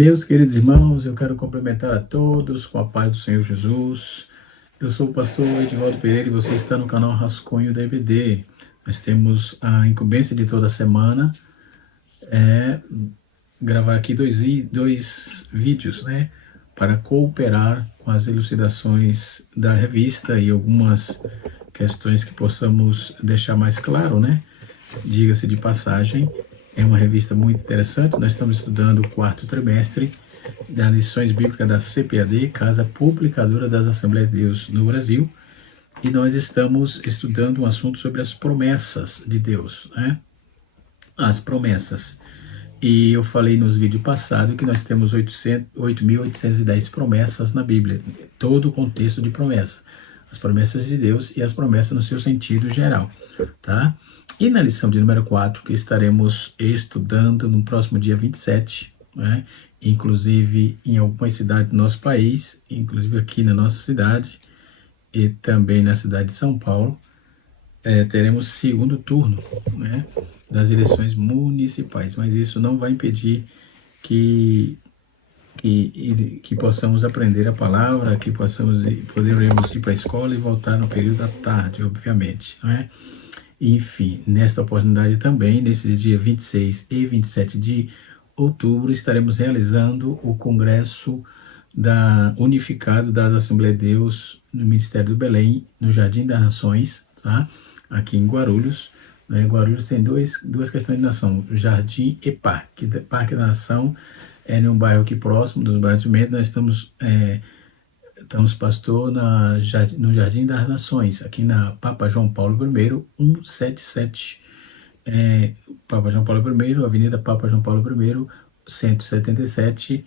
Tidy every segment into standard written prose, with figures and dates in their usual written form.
Meus queridos irmãos, eu quero cumprimentar a todos com a paz do Senhor Jesus. Eu sou o pastor Edivaldo Pereira e você está no canal Rascunho da EBD. Nós temos a incumbência de toda semana, gravar aqui dois vídeos, para cooperar com as elucidações da revista e algumas questões que possamos deixar mais claro, Diga-se de passagem, é uma revista muito interessante. Nós estamos estudando o 4º trimestre das lições bíblicas da CPAD, Casa Publicadora das Assembleias de Deus no Brasil, e nós estamos estudando um assunto sobre as promessas de Deus, As promessas. E eu falei nos vídeos passados que nós temos 8.810 promessas na Bíblia, todo o contexto de promessa, as promessas de Deus e as promessas no seu sentido geral, tá? E na lição de número 4, que estaremos estudando no próximo dia 27, inclusive em algumas cidades do nosso país, inclusive aqui na nossa cidade e também na cidade de São Paulo, teremos segundo turno, das eleições municipais, mas isso não vai impedir que possamos aprender a palavra, que poderemos ir para a escola e voltar no período da tarde, obviamente, Enfim, nesta oportunidade também, nesses dias 26 e 27 de outubro, estaremos realizando o Congresso Unificado das Assembleias de Deus no Ministério do Belém, no Jardim das Nações, aqui em Guarulhos. Guarulhos tem duas questões de nação, Jardim e Parque. Parque da Nação é em um bairro aqui próximo dos bairros de Mendes. Nós estamos, pastor, no Jardim das Nações, aqui na Papa João Paulo I, 177. Papa João Paulo I, Avenida Papa João Paulo I, 177,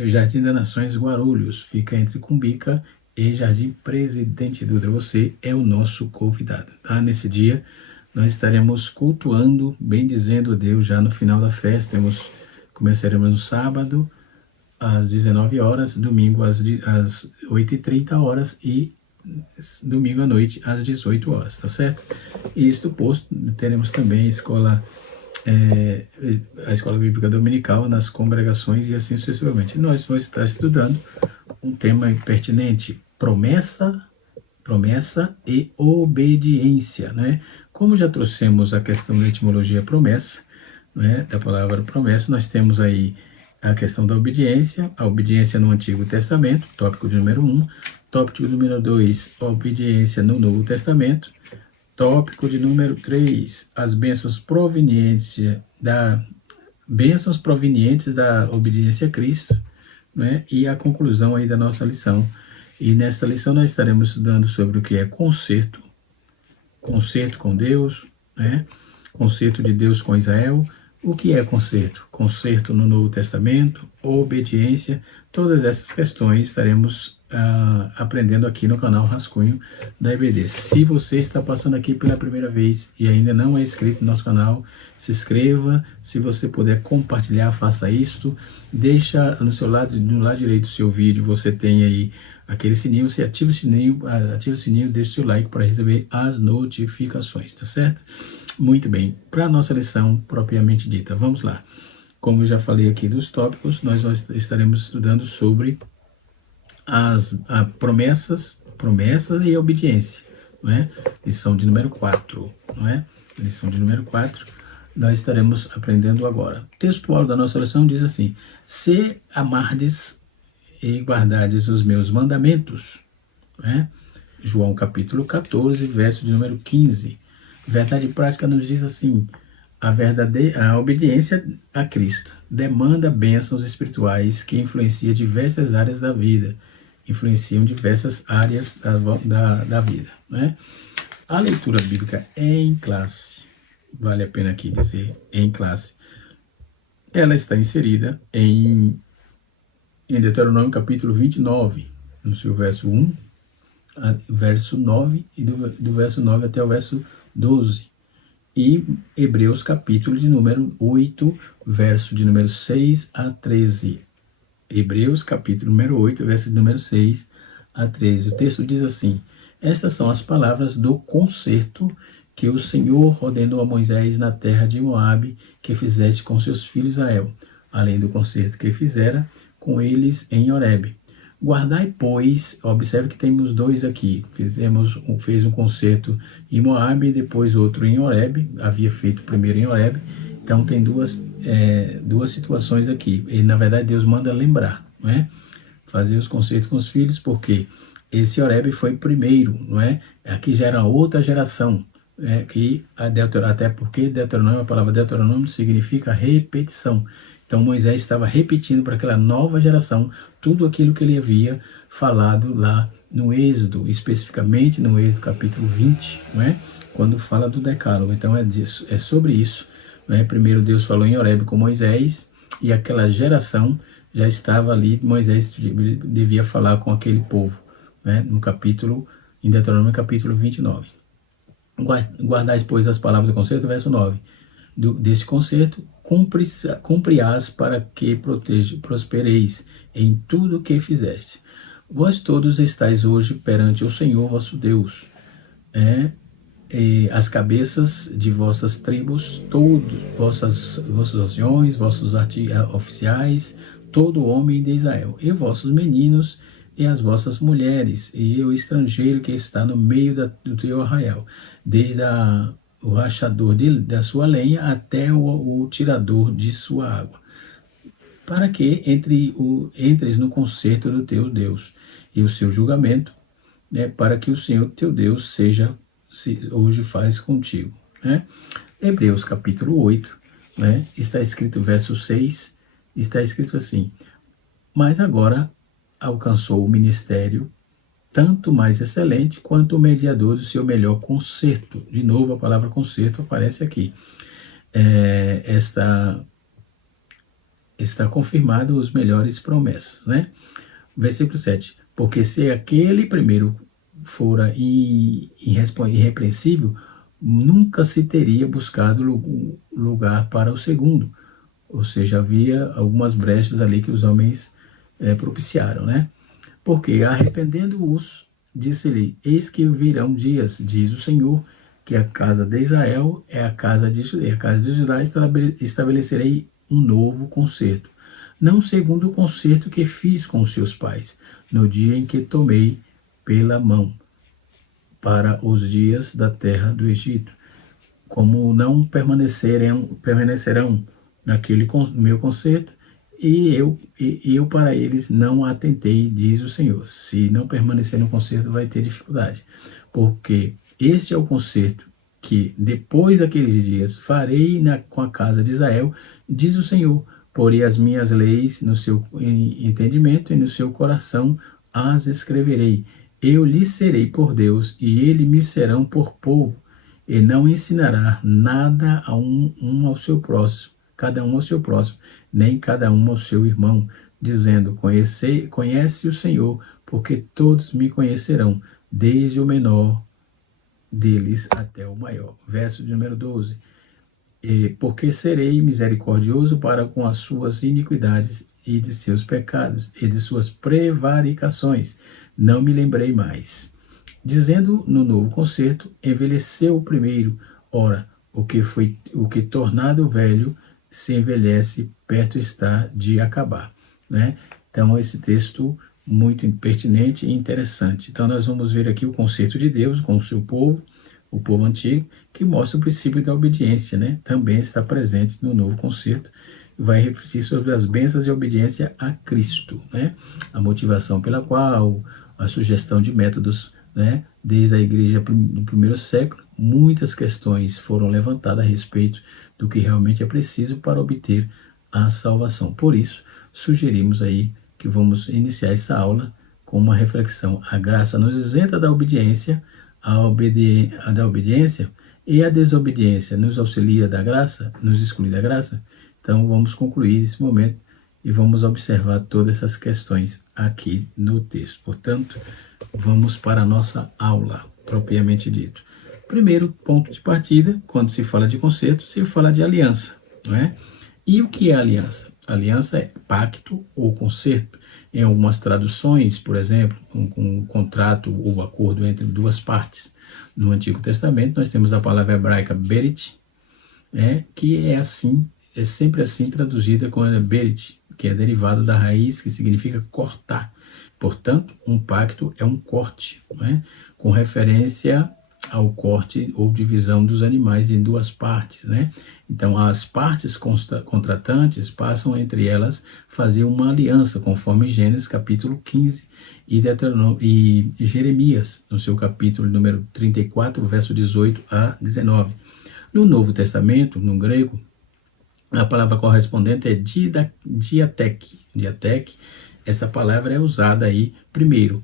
Jardim das Nações, Guarulhos. Fica entre Cumbica e Jardim Presidente Dutra. Você é o nosso convidado, Nesse dia, nós estaremos cultuando, bendizendo a Deus já no final da festa. Começaremos no sábado, às 19 horas, domingo às 8h30 e domingo à noite às 18 horas, tá certo? E isto posto, teremos também a escola bíblica dominical nas congregações e assim sucessivamente. Nós vamos estar estudando um tema pertinente, promessa e obediência, Como já trouxemos a questão da etimologia promessa, da palavra promessa, nós temos aí a questão da obediência, a obediência no Antigo Testamento, tópico de número 1, tópico de número 2, a obediência no Novo Testamento, tópico de número 3, as bênçãos provenientes da obediência a Cristo, e a conclusão aí da nossa lição. E nesta lição nós estaremos estudando sobre o que é conserto com Deus, conserto de Deus com Israel. O que é conserto? Conserto no Novo Testamento, obediência, todas essas questões estaremos aprendendo aqui no canal Rascunho da EBD. Se você está passando aqui pela primeira vez e ainda não é inscrito no nosso canal, se inscreva. Se você puder compartilhar, faça isto. Deixa no lado direito do seu vídeo, você tem aí aquele sininho. Você ativa o sininho, deixa o seu like para receber as notificações, tá certo? Muito bem, para a nossa lição propriamente dita, vamos lá. Como eu já falei aqui dos tópicos, nós estaremos estudando sobre as promessas e a obediência, Lição de número 4, Lição de número 4, nós estaremos aprendendo agora. O textual da nossa lição diz assim: se amardes e guardardes os meus mandamentos, João capítulo 14, verso de número 15. Verdade prática nos diz assim: a obediência a Cristo demanda bênçãos espirituais que influenciam diversas áreas da vida, da vida, A leitura bíblica em classe, vale a pena aqui dizer em classe, ela está inserida em Deuteronômio capítulo 29, no seu verso 1, verso 9, e do verso 9 até o verso 12, e Hebreus capítulo de número 8, verso de número 6 a 13. Hebreus capítulo número 8, verso de número 6 a 13. O texto diz assim: estas são as palavras do concerto que o Senhor ordenou a Moisés na terra de Moabe, que fizeste com seus filhos Israel. além do concerto que fizera com eles em Horebe. Guardai, pois, observe que temos dois aqui, fez um concerto em Moabe e depois outro em Horebe, havia feito primeiro em Horebe, então tem duas situações aqui, e na verdade Deus manda lembrar, não é? Fazer os concertos com os filhos, porque esse Horebe foi primeiro, não é? Aqui já era outra geração, que até porque Deuteronômio, a palavra Deuteronômio significa repetição. Então Moisés estava repetindo para aquela nova geração tudo aquilo que ele havia falado lá no Êxodo, especificamente no Êxodo capítulo 20, não é? Quando fala do Decálogo. Então é sobre isso. Não é? Primeiro Deus falou em Horebe com Moisés e aquela geração já estava ali, Moisés devia falar com aquele povo, né? Em Deuteronômio capítulo 29. Guardais, pois, as palavras do concerto, verso 9. Desse concerto, cumpri-as para que prospereis em tudo o que fizeste. Vós todos estáis hoje perante o Senhor vosso Deus, as cabeças de vossas tribos, todos vossos anciões, vossos oficiais, todo homem de Israel, e vossos meninos, e as vossas mulheres, e o estrangeiro que está no meio do teu arraial, desde o rachador da sua lenha até o tirador de sua água, para que entres no concerto do teu Deus e o seu julgamento, para que o Senhor teu Deus hoje faz contigo. Hebreus capítulo 8, está escrito verso 6, está escrito assim: mas agora alcançou o ministério tanto mais excelente quanto o mediador do seu melhor concerto. De novo a palavra concerto aparece aqui. Está confirmado os melhores promessas, Versículo 7. Porque se aquele primeiro fora irrepreensível, nunca se teria buscado lugar para o segundo. Ou seja, havia algumas brechas ali que os homens propiciaram, Porque, arrependendo-os, disse-lhe: eis que virão dias, diz o Senhor, que a casa de Israel é a casa de Judá, estabelecerei um novo concerto, não segundo o concerto que fiz com os seus pais, no dia em que tomei pela mão, para os dias da terra do Egito, como não permanecerão naquele meu concerto, e eu para eles não atentei, diz o Senhor. Se não permanecer no concerto, vai ter dificuldade, porque este é o concerto que depois daqueles dias farei com a casa de Israel, diz o Senhor. Porei as minhas leis no seu entendimento e no seu coração as escreverei. Eu lhes serei por Deus e eles me serão por povo. E não ensinará nada a ao seu próximo, cada um ao seu próximo, nem cada um ao seu irmão, dizendo: conhece o Senhor, porque todos me conhecerão, desde o menor deles até o maior. Verso de número 12. Porque serei misericordioso para com as suas iniquidades e de seus pecados e de suas prevaricações, não me lembrei mais. Dizendo no novo concerto, envelheceu o primeiro. Ora, o que tornado velho se envelhece, perto está de acabar. Então, esse texto muito pertinente e interessante. Então, nós vamos ver aqui o concerto de Deus com o seu povo, o povo antigo, que mostra o princípio da obediência, Também está presente no novo concerto, vai refletir sobre as bênçãos de obediência a Cristo, A motivação pela qual, a sugestão de métodos, Desde a igreja do primeiro século, muitas questões foram levantadas a respeito do que realmente é preciso para obter a salvação. Por isso, sugerimos aí que vamos iniciar essa aula com uma reflexão. A graça nos isenta da obediência, da obediência, e a desobediência nos auxilia da graça, nos exclui da graça. Então, vamos concluir esse momento e vamos observar todas essas questões aqui no texto. Portanto, vamos para a nossa aula, propriamente dito. Primeiro ponto de partida, quando se fala de concerto, se fala de aliança, E o que é aliança? Aliança é pacto ou concerto. Em algumas traduções, por exemplo, um contrato ou acordo entre duas partes. No Antigo Testamento, nós temos a palavra hebraica berit, que é assim, é sempre assim traduzida com berit, que é derivado da raiz que significa cortar. Portanto, um pacto é um corte, né? Com referência ao corte ou divisão dos animais em duas partes, né? Então, as partes contratantes passam entre elas fazer uma aliança, conforme Gênesis capítulo 15 e Jeremias, no seu capítulo número 34, verso 18 a 19. No Novo Testamento, no grego, a palavra correspondente é diatek. Diatek, essa palavra é usada aí, primeiro,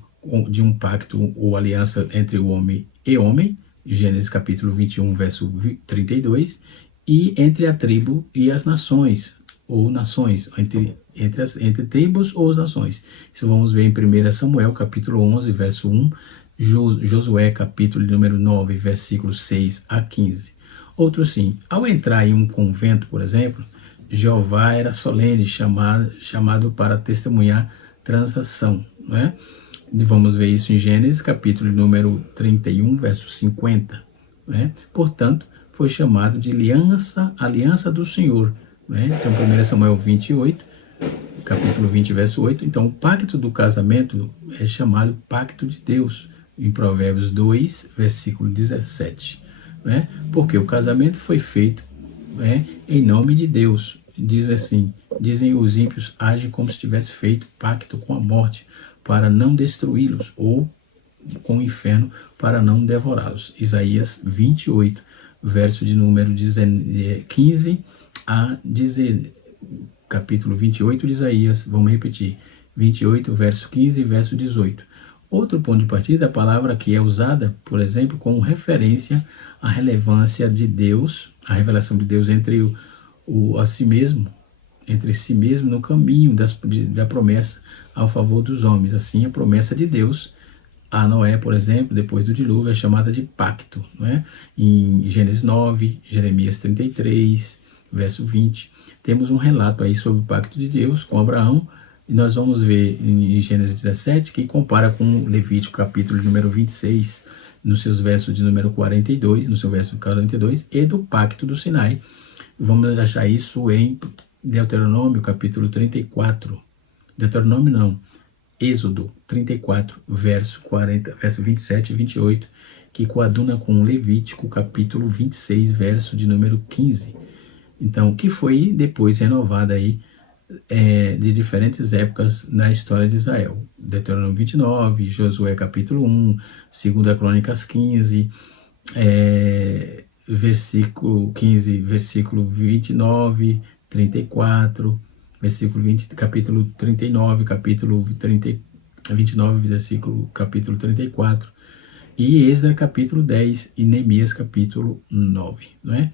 de um pacto ou aliança entre o homem e homem, Gênesis capítulo 21, verso 32, e entre a tribo e as nações, ou nações, entre tribos ou as nações. Isso vamos ver em 1 Samuel, capítulo 11, verso 1, Josué, capítulo número 9, versículos 6 a 15. Outro sim, ao entrar em um convento, por exemplo, Jeová era solene, chamado para testemunhar transação, não é? E vamos ver isso em Gênesis, capítulo número 31, verso 50. Né? Portanto, foi chamado de aliança do Senhor. Né? Então, 1 Samuel 28, capítulo 20, verso 8. Então, o pacto do casamento é chamado pacto de Deus, em Provérbios 2, versículo 17. Né? Porque o casamento foi feito, né, em nome de Deus. Diz assim, dizem os ímpios, agem como se tivesse feito pacto com a morte, para não destruí-los, ou com o inferno, para não devorá-los. Isaías 28, verso de número 15 a 10, capítulo 28 de Isaías, vamos repetir, 28, verso 15 e verso 18. Outro ponto de partida, a palavra que é usada, por exemplo, como referência à relevância de Deus, a revelação de Deus entre a si mesmo, entre si mesmo no caminho da promessa ao favor dos homens. Assim, a promessa de Deus a Noé, por exemplo, depois do dilúvio, é chamada de pacto, não é? Em Gênesis 9, Jeremias 33, verso 20, temos um relato aí sobre o pacto de Deus com Abraão, e nós vamos ver em Gênesis 17, que compara com Levítico capítulo número 26, nos seus versos de número 42, no seu verso 42, e do pacto do Sinai. Vamos achar isso em Deuteronômio capítulo 34. Deuteronômio não, Êxodo 34, verso 27 e 28, que coaduna com Levítico capítulo 26, verso de número 15. Então, que foi depois renovada aí de diferentes épocas na história de Israel. Deuteronômio 29, Josué capítulo 1, 2 Crônicas 15, versículo 15, versículo 29, 34, versículo 20, capítulo 39, capítulo 29, versículo, capítulo 34, e Esdras capítulo 10 e Neemias capítulo 9, não é?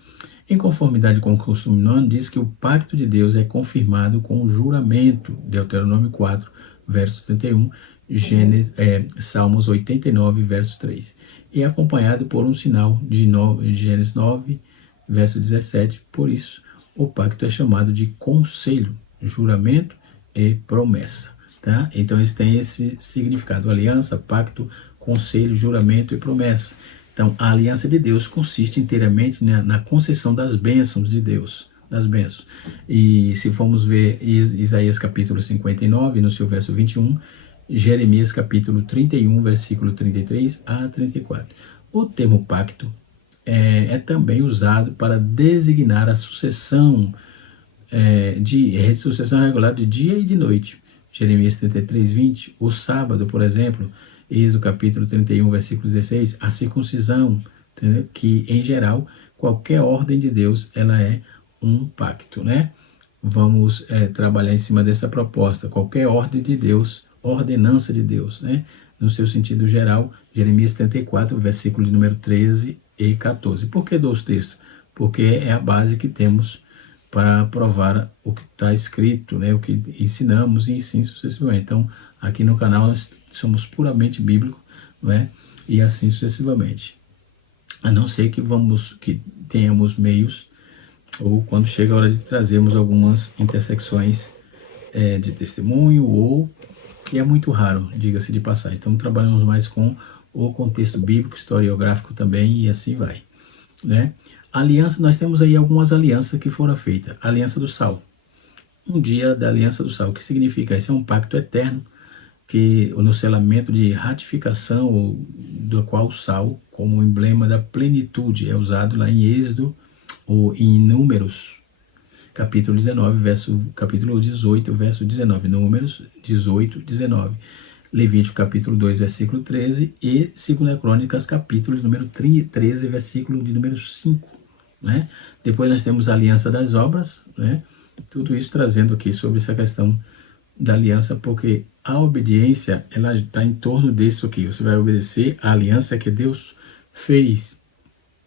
Em conformidade com o costume nono, diz que o pacto de Deus é confirmado com o juramento, Deuteronômio 4, verso 31, Salmos 89, verso 3, e acompanhado por um sinal de Gênesis 9, verso 17, por isso o pacto é chamado de conselho, juramento e promessa, tá? Então eles têm esse significado, aliança, pacto, conselho, juramento e promessa. Então a aliança de Deus consiste inteiramente na concessão das bênçãos de Deus, das bênçãos. E se formos ver Isaías capítulo 59, no seu verso 21, Jeremias capítulo 31, versículo 33 a 34. O termo pacto é também usado para designar a sucessão sucessão regular de dia e de noite. Jeremias 33, 20. O sábado, por exemplo, Êxodo capítulo 31, versículo 16. A circuncisão, entendeu? Que em geral, qualquer ordem de Deus, ela é um pacto, né? Vamos trabalhar em cima dessa proposta. Qualquer ordem de Deus, ordenança de Deus, né? No seu sentido geral, Jeremias 34, versículo de número 13 e 14. Por que dois textos? Porque é a base que temos para provar o que está escrito, né? O que ensinamos e assim sucessivamente. Então, aqui no canal nós somos puramente bíblicos, não é? E assim sucessivamente. A não ser que tenhamos meios, ou quando chega a hora de trazermos algumas intersecções de testemunho, ou que é muito raro, diga-se de passagem. Então, trabalhamos mais com o contexto bíblico, historiográfico também, e assim vai, né? Aliança, nós temos aí algumas alianças que foram feitas. A aliança do sal. Um dia da aliança do sal. O que significa? Isso é um pacto eterno, que no selamento de ratificação, do qual o sal, como emblema da plenitude, é usado lá em Êxodo, ou em Números, capítulo 19, capítulo 18, verso 19. Números 18, 19. Levítico capítulo 2, versículo 13, e 2 Crônicas, capítulo número 13, versículo de número 5. Né? Depois nós temos a aliança das obras, né? Tudo isso trazendo aqui sobre essa questão da aliança, porque a obediência, ela está em torno disso aqui. Você vai obedecer a aliança que Deus fez,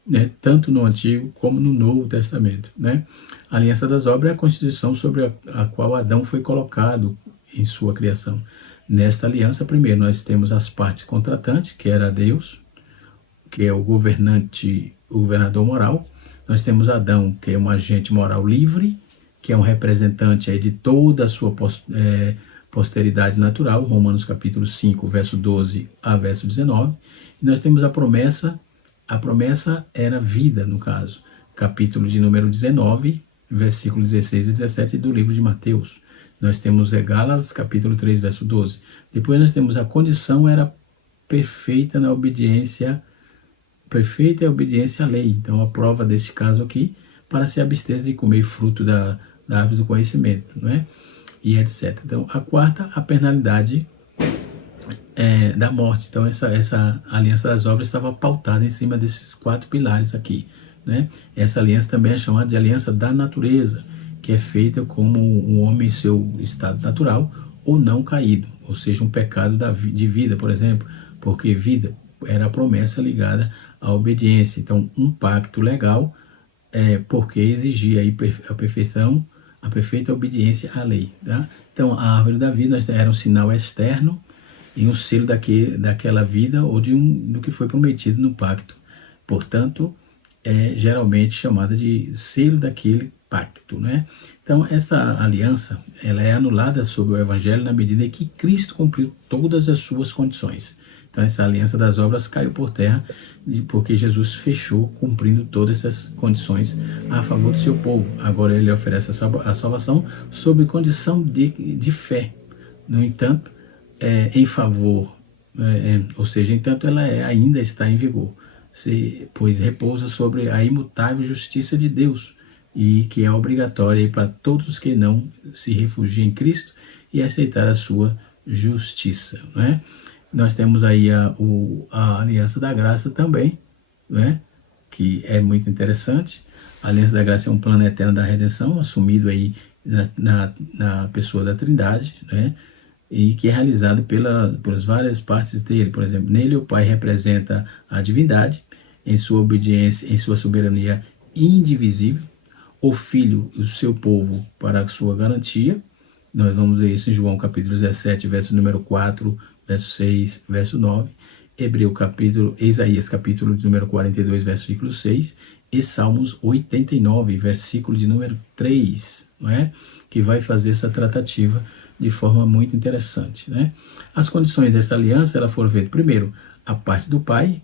né? Tanto no Antigo como no Novo Testamento. Né? A aliança das obras é a constituição sobre a qual Adão foi colocado em sua criação. Nesta aliança, primeiro, nós temos as partes contratantes, que era Deus, que é o governador moral. Nós temos Adão, que é um agente moral livre, que é um representante aí de toda a sua posteridade natural, Romanos capítulo 5, verso 12 a verso 19. E nós temos a promessa era vida, no caso, capítulo de número 19, versículo 16 e 17 do livro de Mateus. Nós temos Gálatas, capítulo 3, verso 12. Depois nós temos a condição era perfeita na obediência, perfeita é a obediência à lei. Então a prova desse caso aqui, para se abster de comer fruto da árvore do conhecimento, não é? E etc. Então a quarta, a penalidade da morte. Então essa aliança das obras estava pautada em cima desses 4 pilares aqui, né? Essa aliança também é chamada de aliança da natureza, que é feita como um homem em seu estado natural ou não caído, ou seja, um pecado de vida, por exemplo, porque vida era a promessa ligada à obediência. Então, um pacto legal porque exigia aí a perfeição, a perfeita obediência à lei. Tá? Então, a árvore da vida era um sinal externo e um selo daquela vida ou do que foi prometido no pacto. Portanto, é geralmente chamada de selo daquele pacto, né? Então, essa aliança, ela é anulada sobre o Evangelho na medida em que Cristo cumpriu todas as suas condições. Então, essa aliança das obras caiu por terra porque Jesus fechou cumprindo todas essas condições a favor do seu povo. Agora ele oferece a salvação sob condição de fé. No entanto, em favor, ou seja, entanto ela ainda está em vigor, pois repousa sobre a imutável justiça de Deus, e que é obrigatória para todos que não se refugiam em Cristo e aceitar a sua justiça. Né? Nós temos aí a aliança da graça também, né? Que é muito interessante. A aliança da graça é um plano eterno da redenção, assumido aí na pessoa da Trindade, né? E que é realizado pelas várias partes dele. Por exemplo, nele o Pai representa a divindade em sua obediência, em sua soberania indivisível, o Filho e o seu povo para a sua garantia. Nós vamos ver isso em João capítulo 17, verso número 4, verso 6, verso 9, Isaías capítulo de número 42, versículo 6, e Salmos 89, versículo de número 3, não é? Que vai fazer essa tratativa de forma muito interessante, né? As condições dessa aliança, ela foram feitas, primeiro, a parte do Pai,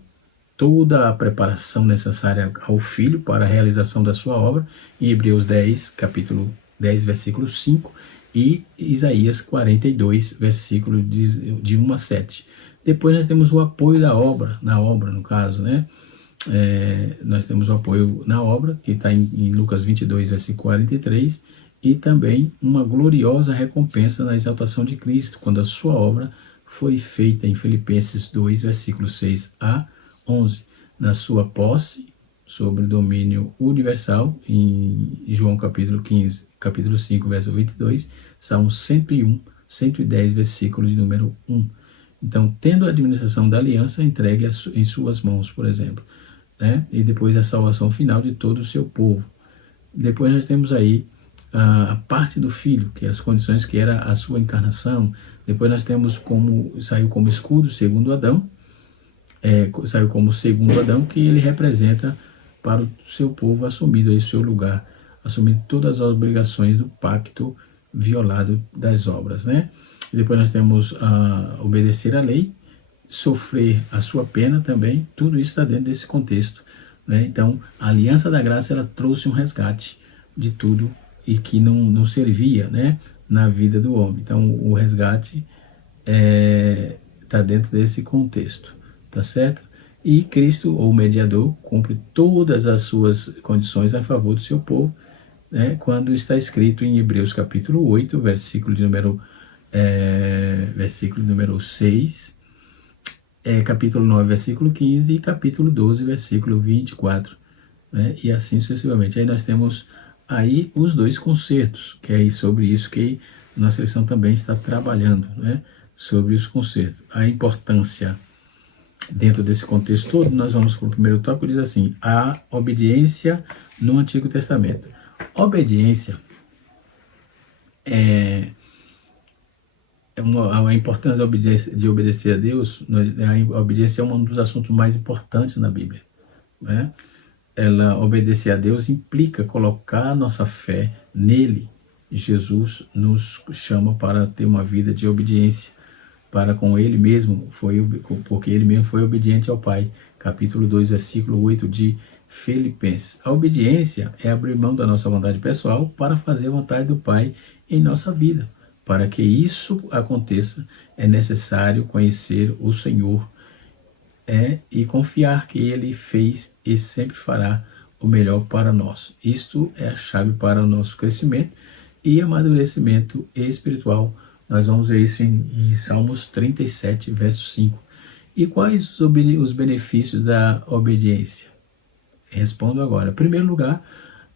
toda a preparação necessária ao Filho para a realização da sua obra, em Hebreus 10, capítulo 10, versículo 5, e Isaías 42, versículo de 1 a 7. Depois nós temos o apoio na obra no caso, né? Nós temos o apoio na obra, que está em Lucas 22, versículo 43, e também uma gloriosa recompensa na exaltação de Cristo, quando a sua obra foi feita em Filipenses 2, versículo 6 a 11, na sua posse sobre o domínio universal, em João capítulo 5, verso 22, Salmos 101, 110, versículo de número 1. Então, tendo a administração da aliança entregue em suas mãos, por exemplo, né? E depois a salvação final de todo o seu povo. Depois nós temos aí a parte do Filho, que é as condições que era a sua encarnação. Depois nós temos saiu como escudo segundo Adão, que ele representa para o seu povo assumido aí o seu lugar, assumindo todas as obrigações do pacto violado das obras, né? E depois nós temos obedecer à lei, sofrer a sua pena também, tudo isso está dentro desse contexto né? Então, a aliança da graça, ela trouxe um resgate de tudo e que não servia, né, na vida do homem. Então, o resgate está dentro desse contexto, tá certo? E Cristo, ou mediador, cumpre todas as suas condições a favor do seu povo, né, quando está escrito em Hebreus capítulo 8, versículo número 6, capítulo 9, versículo 15 e capítulo 12, versículo 24, né, e assim sucessivamente. Aí nós temos aí os dois concertos, que é sobre isso que nossa lição também está trabalhando, né, sobre os concertos. A importância dentro desse contexto todo, nós vamos para o primeiro tópico, diz assim: a obediência no Antigo Testamento. Obediência a importância de obedecer a Deus, a obediência é um dos assuntos mais importantes na Bíblia, né? Ela obedecer a Deus implica colocar nossa fé nele. Jesus nos chama para ter uma vida de obediência para com ele mesmo, porque ele mesmo foi obediente ao Pai. Capítulo 2, versículo 8 de Filipenses. A obediência é abrir mão da nossa vontade pessoal para fazer a vontade do Pai em nossa vida. Para que isso aconteça, é necessário conhecer o Senhor e confiar que Ele fez e sempre fará o melhor para nós. Isto é a chave para o nosso crescimento e amadurecimento espiritual. Nós vamos ver isso em Salmos 37, verso 5. E quais os benefícios da obediência? Respondo agora. Em primeiro lugar,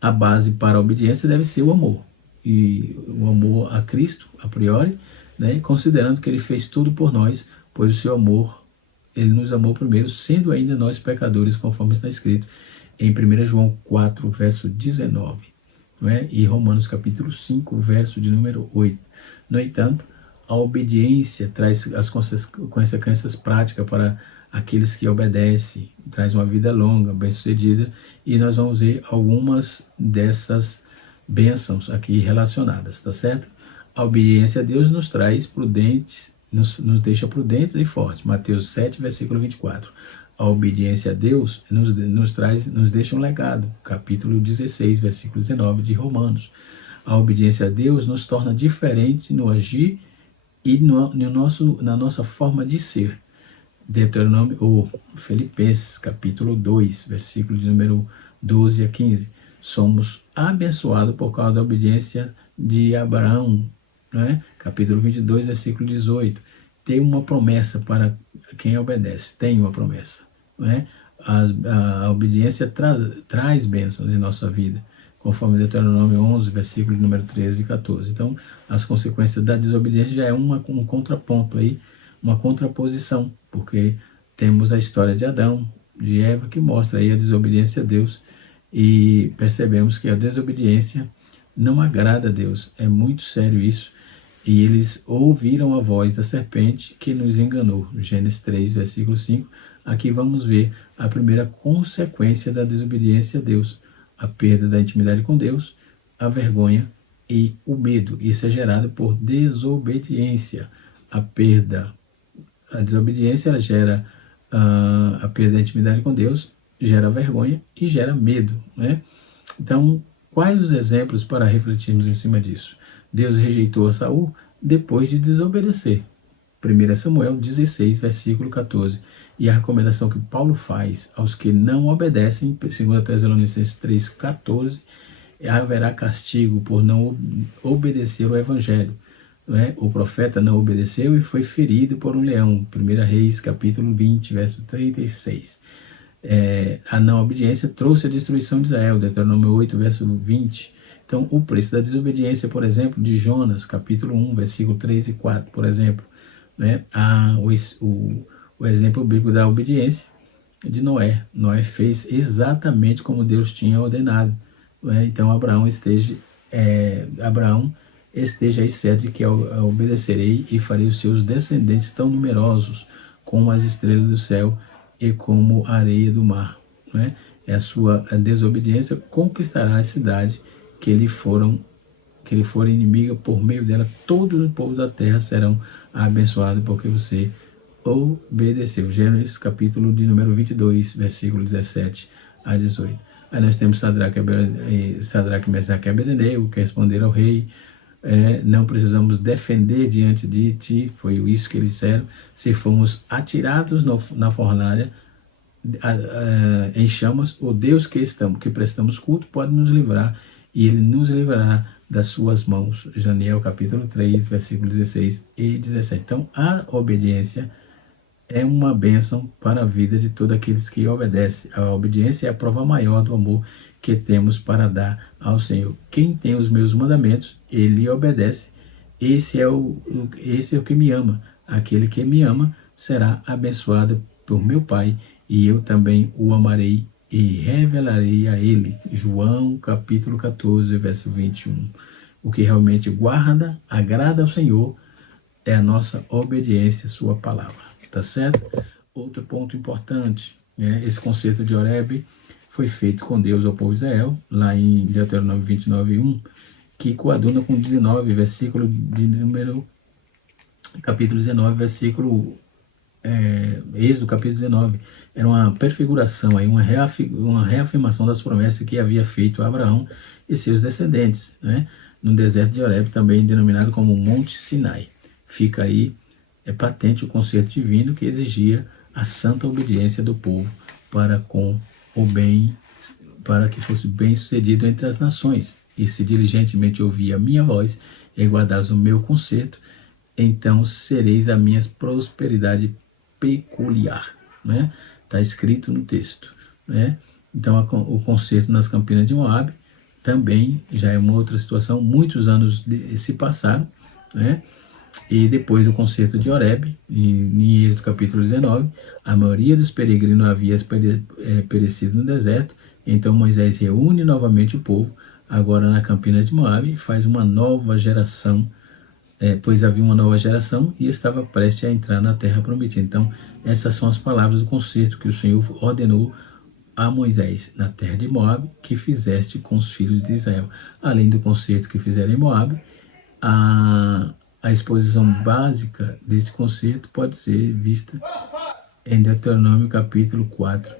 a base para a obediência deve ser o amor. E o amor a Cristo, a priori, né, considerando que Ele fez tudo por nós, pois o seu amor, Ele nos amou primeiro, sendo ainda nós pecadores, conforme está escrito em 1 João 4, verso 19. Né, e Romanos capítulo 5, verso de número 8. No entanto, a obediência traz as consequências práticas para aqueles que obedecem, traz uma vida longa, bem-sucedida, e nós vamos ver algumas dessas bênçãos aqui relacionadas, tá certo? A obediência a Deus nos traz prudentes, nos deixa prudentes e fortes. Mateus 7, versículo 24. A obediência a Deus nos deixa um legado. Capítulo 16, versículo 19 de Romanos. A obediência a Deus nos torna diferente no agir e na nossa forma de ser. Deuteronômio, ou Filipenses, capítulo 2, versículo de número 12 a 15. Somos abençoados por causa da obediência de Abraão, né? Capítulo 22, versículo 18. Tem uma promessa para quem obedece, tem uma promessa, né? A obediência traz bênçãos em nossa vida, conforme Deuteronômio 11, versículo número 13 e 14. Então, as consequências da desobediência já é um contraponto aí, uma contraposição, porque temos a história de Adão, de Eva, que mostra aí a desobediência a Deus, e percebemos que a desobediência não agrada a Deus. É muito sério isso. E eles ouviram a voz da serpente que nos enganou. Gênesis 3, versículo 5. Aqui vamos ver a primeira consequência da desobediência a Deus. A perda da intimidade com Deus, a vergonha e o medo. Isso é gerado por desobediência. A desobediência ela gera a perda da intimidade com Deus, gera vergonha e gera medo, né? Então, quais os exemplos para refletirmos em cima disso? Deus rejeitou a Saul depois de desobedecer. 1 Samuel 16, versículo 14. E a recomendação que Paulo faz aos que não obedecem, 2 Tessalonicenses 3, 14, haverá castigo por não obedecer o evangelho. Né? O profeta não obedeceu e foi ferido por um leão. 1 Reis, capítulo 20, verso 36. A não obediência trouxe a destruição de Israel, Deuteronômio 8, verso 20. Então, o preço da desobediência, por exemplo, de Jonas, capítulo 1, versículo 3 e 4, por exemplo, né? O exemplo bíblico da obediência de Noé. Noé fez exatamente como Deus tinha ordenado. Né? Então, Abraão esteja aí certo de que eu obedecerei e farei os seus descendentes tão numerosos como as estrelas do céu e como a areia do mar. Né? A sua desobediência conquistará a cidade que lhe for inimiga. Por meio dela todos os povos da terra serão abençoados porque você obedeceu. Gênesis capítulo de número 22, versículo 17 a 18. Aí nós temos Sadraque, Mesaque e Abednego, que responderam ao rei: não precisamos defender diante de ti, foi isso que eles disseram, se formos atirados na fornalha em chamas, o Deus que prestamos culto pode nos livrar, e ele nos livrará das suas mãos. Daniel capítulo 3, versículos 16 e 17. Então, a obediência é uma bênção para a vida de todos aqueles que obedecem. A obediência é a prova maior do amor que temos para dar ao Senhor. Quem tem os meus mandamentos, ele obedece. Esse é o que me ama. Aquele que me ama será abençoado por meu Pai, e eu também o amarei e revelarei a ele. João capítulo 14, verso 21. O que realmente agrada ao Senhor é a nossa obediência à sua palavra. Tá certo? Outro ponto importante, esse concerto de Horebe foi feito com Deus ao povo de Israel, lá em Deuteronômio 29, 1, que coaduna com 19, versículo de número, capítulo 19, versículo, Êxodo, capítulo 19. Era uma prefiguração, aí, uma reafirmação das promessas que havia feito a Abraão e seus descendentes, no deserto de Horebe, também denominado como Monte Sinai. Fica aí patente o concerto divino que exigia a santa obediência do povo para que fosse bem sucedido entre as nações. E se diligentemente ouvir a minha voz e guardares o meu concerto, então sereis a minha prosperidade peculiar. Está escrito no texto. Então o concerto nas Campinas de Moabe também já é uma outra situação. Muitos anos se passaram, e depois do concerto de Horebe, em Êxodo capítulo 19, a maioria dos peregrinos havia perecido no deserto. Então Moisés reúne novamente o povo, agora na Campinas de Moabe, e faz uma nova geração, pois havia uma nova geração e estava prestes a entrar na terra prometida. Então essas são as palavras do concerto que o Senhor ordenou a Moisés: na terra de Moabe, que fizeste com os filhos de Israel. Além do concerto que fizeram em Moabe, a exposição básica desse concerto pode ser vista em Deuteronômio capítulo 4,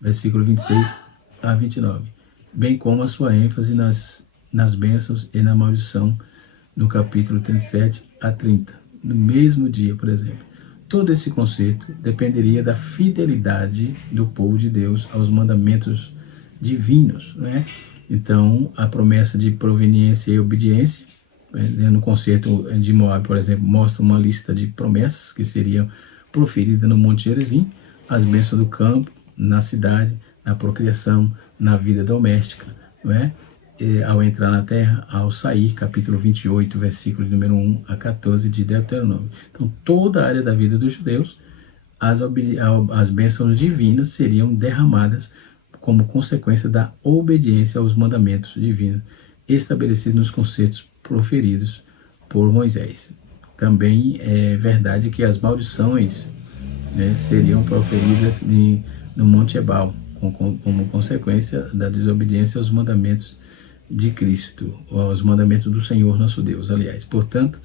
versículo 26 a 29, bem como a sua ênfase nas bênçãos e na maldição no capítulo 37 a 30. No mesmo dia, por exemplo, todo esse concerto dependeria da fidelidade do povo de Deus aos mandamentos divinos. Então, a promessa de proveniência e obediência, no concerto de Moab, por exemplo, mostra uma lista de promessas que seriam proferidas no Monte Gerizim: as bênçãos do campo, na cidade, na procriação, na vida doméstica, ao entrar na terra, ao sair, capítulo 28, versículo número 1 a 14 de Deuteronômio. Então, toda a área da vida dos judeus, as bênçãos divinas seriam derramadas como consequência da obediência aos mandamentos divinos estabelecidos nos concertos proferidos por Moisés. Também é verdade que as maldições seriam proferidas no Monte Ebal, como consequência da desobediência aos mandamentos de Cristo, aos mandamentos do Senhor nosso Deus, aliás. Portanto,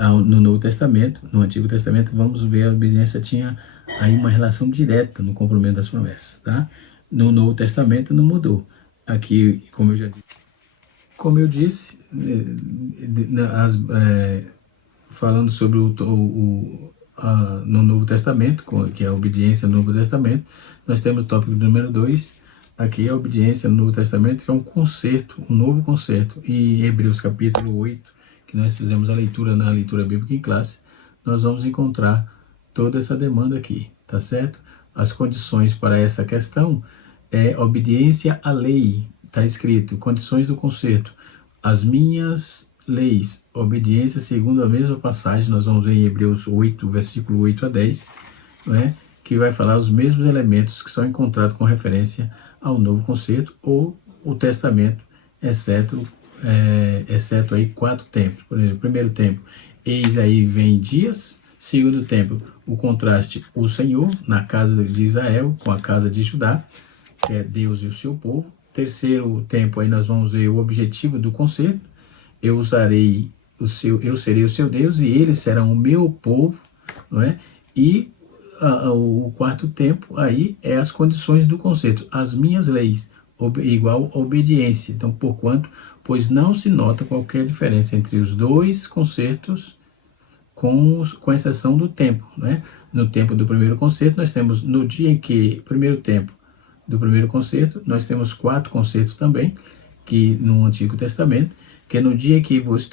no Novo Testamento, no Antigo Testamento, vamos ver, a obediência tinha aí uma relação direta no cumprimento das promessas, tá? No Novo Testamento não mudou. Aqui, como eu disse, falando sobre no Novo Testamento, que é a obediência no Novo Testamento, nós temos o tópico número 2, aqui a obediência no Novo Testamento, que é um concerto, um novo concerto. Em Hebreus capítulo 8, que nós fizemos a leitura na leitura bíblica em classe, nós vamos encontrar toda essa demanda aqui, tá certo? As condições para essa questão é obediência à lei, está escrito, condições do concerto: as minhas leis, obediência segundo a mesma passagem, nós vamos ver em Hebreus 8, versículo 8 a 10, que vai falar os mesmos elementos que são encontrados com referência ao novo concerto ou o testamento, exceto aí 4 tempos. Por exemplo, primeiro tempo, eis aí vem dias. Segundo tempo, o contraste, o Senhor na casa de Israel com a casa de Judá, que é Deus e o seu povo. Terceiro tempo, aí nós vamos ver o objetivo do concerto: eu serei o seu Deus e eles serão o meu povo, E o quarto tempo aí é as condições do conceito, as minhas leis, igual obediência. Então, porquanto, pois não se nota qualquer diferença entre os dois concertos, com exceção do tempo, né? No tempo do primeiro concerto, nós temos, no dia em que, primeiro tempo do primeiro concerto, nós temos 4 concertos também, que no Antigo Testamento, que é no dia que vos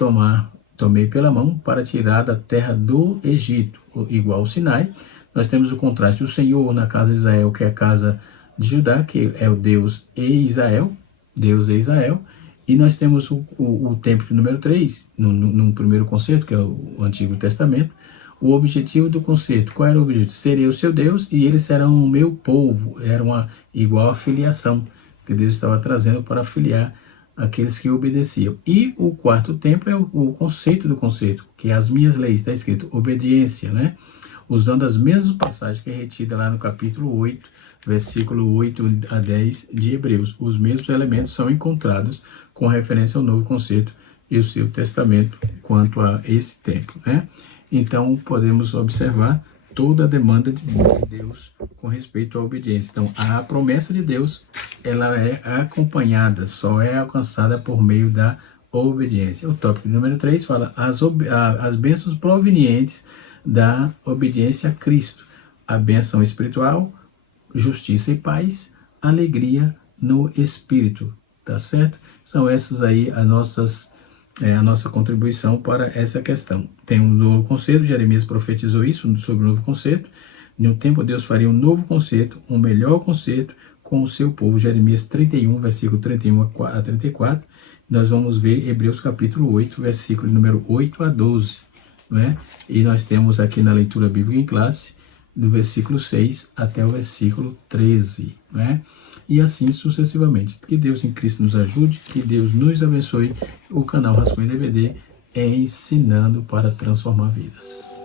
tomei pela mão para tirar da terra do Egito, igual ao Sinai. Nós temos o contraste, o Senhor na casa de Israel, que é a casa de Judá, que é o Deus e Israel, Deus e Israel. E nós temos o templo número 3, no primeiro concerto, que é o Antigo Testamento. O objetivo do concerto, qual era o objetivo? Serei o seu Deus e eles serão o meu povo. Era uma igual a filiação que Deus estava trazendo para filiar aqueles que obedeciam. E o quarto tempo é o conceito do concerto, que é as minhas leis, está escrito obediência, né? Usando as mesmas passagens que é retida lá no capítulo 8, versículo 8 a 10 de Hebreus. Os mesmos elementos são encontrados com referência ao novo concerto e o seu testamento quanto a esse tempo, né? Então, podemos observar toda a demanda de Deus com respeito à obediência. Então, a promessa de Deus, ela é acompanhada, só é alcançada por meio da obediência. O tópico número 3 fala as bênçãos provenientes da obediência a Cristo. A bênção espiritual, justiça e paz, alegria no Espírito, tá certo? São essas aí as nossas a nossa contribuição para essa questão. Tem um novo conceito, Jeremias profetizou isso sobre o novo conceito. Em um tempo Deus faria um novo conceito, um melhor conceito com o seu povo. Jeremias 31, versículo 31 a 34. Nós vamos ver Hebreus capítulo 8, versículo número 8 a 12. Não é? E nós temos aqui na leitura bíblica em classe, do versículo 6 até o versículo 13. Não é? E assim sucessivamente. Que Deus em Cristo nos ajude, que Deus nos abençoe. O canal Rascunho DVD é ensinando para transformar vidas.